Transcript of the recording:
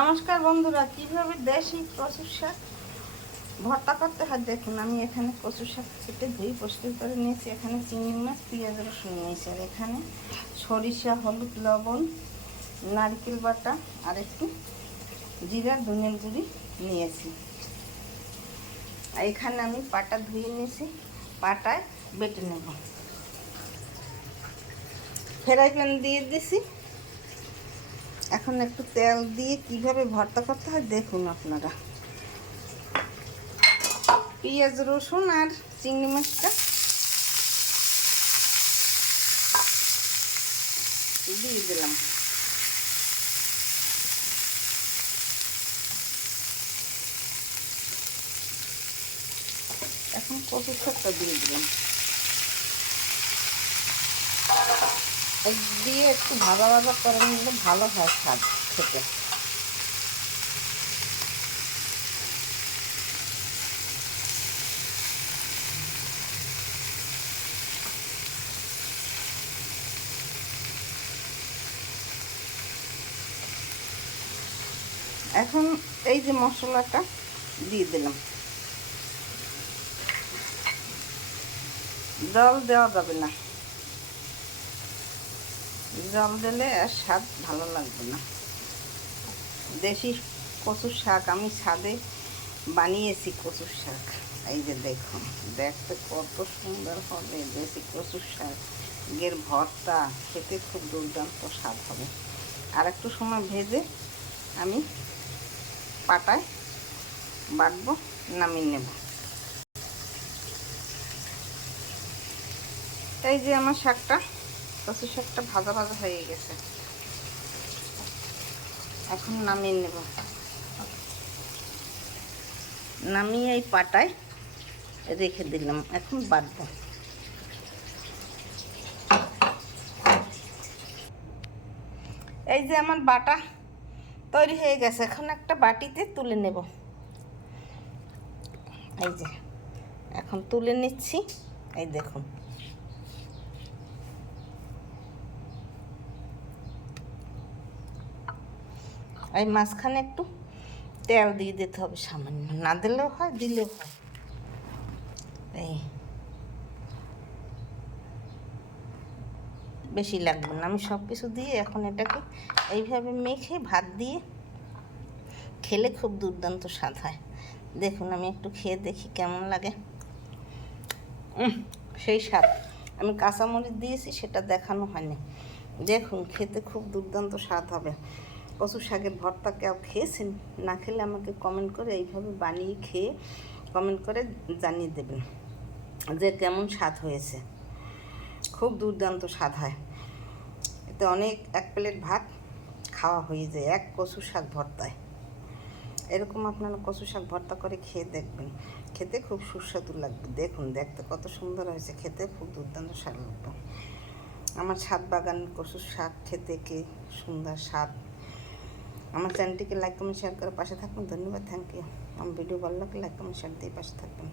নমস্কার বন্ধুরা, কিভাবে দেশি কচুর শাক ভর্তা করতে হয় দেখুন। আমি এখানে কচুর শাক কেটে ধুয়ে পরিষ্কার করে নিয়েছি। এখানে চিংড়ি মাছ, পেঁয়াজ, রসুন নিয়েছি। আর এখানে সরিষা, হলুদ, লবণ, নারকেল বাটা আর একটু জিরা, ধনিয়ার গুঁড়ি নিয়েছি। আর এখানে আমি পাটা ধুয়ে নিয়েছি, পাটায় বেটে নেব। ফ্রাই প্যান দিয়ে দিছি। এখন একটু তেল দিয়ে কিভাবে ভর্তা করতে হয় দেখুন আপনারা। পেঁয়াজ, রসুন আর চিংড়ি মাছটা দিয়ে দিলাম। এখন কচুর শাকটা দিয়ে দিলাম। দিয়ে একটু ভাজা ভাজা করে নিলে ভালো হয় স্বাদ খেতে। এখন এই যে মশলাটা দিয়ে দিলাম। জল দেওয়া যাবে না, জল দিলে আর স্বাদ ভালো লাগবে না। দেশি কচুর শাক আমি ছাদে বানিয়েছি। কচুর শাক এই যে দেখুন, দেখতে কত সুন্দর হবে। দেশি কচুর শাকের ভর্তা খেতে খুব দুর্দান্ত স্বাদ হবে। আর একটু সময় ভেজে আমি পাটায় বাটবো, নামিয়ে নেব। এই যে আমার শাকটা, কচুর শাকটা ভাজা ভাজা হয়ে গেছে। এখন নামিয়ে নেব। নামিয়ে এই পাটায় রেখে দিলাম। এখন বাটবো। এই যে আমার বাটা তৈরি হয়ে গেছে। এখন একটা বাটিতে তুলে নেব। এই যে এখন তুলে নিচ্ছি। এই দেখুন, এই মাঝখানে একটু তেল দিয়ে দিতে হবে সামান্য, না দিলেও হয়, দিলেও হয়। এই বেশি লাগবে না। আমি সব কিছু দিয়ে এখন এটাকে এইভাবে মেখে ভাত দিয়ে খেলে খুব দুর্দান্ত স্বাদ হয়। দেখুন, আমি একটু খেয়ে দেখি কেমন লাগে। সেই স্বাদ। আমি কাঁচামরিচ দিয়েছি, সেটা দেখানো হয়নি। দেখুন, খেতে খুব দুর্দান্ত স্বাদ হবে। কচু শাকের ভর্তা কেউ খেয়েছেন? না খেলে আমাকে কমেন্ট করে এইভাবে বানিয়ে খেয়ে কমেন্ট করে জানিয়ে দেবেন যে কেমন স্বাদ হয়েছে। খুব দুর্দান্ত স্বাদ হয়। এতে অনেক এক প্লেট ভাত খাওয়া হয়ে যায় এক কচু শাক ভর্তায়। এরকম আপনারা কচু শাক ভর্তা করে খেয়ে দেখবেন, খেতে খুব সুস্বাদু লাগবে। দেখুন, দেখতে কত সুন্দর হয়েছে, খেতে খুব দুর্দান্ত স্বাদ লাগবে। আমার ছাদ বাগান কচুর শাক খেতে কি সুন্দর স্বাদ। আমার চ্যানেলটিকে লাইক কমেন্ট শেয়ার করে পাশে থাকবেন। ধন্যবাদ, থ্যাংক ইউ। আমার ভিডিও ভালো লাগলে লাইক কমেন্ট শেয়ার দিয়ে পাশে থাকবেন।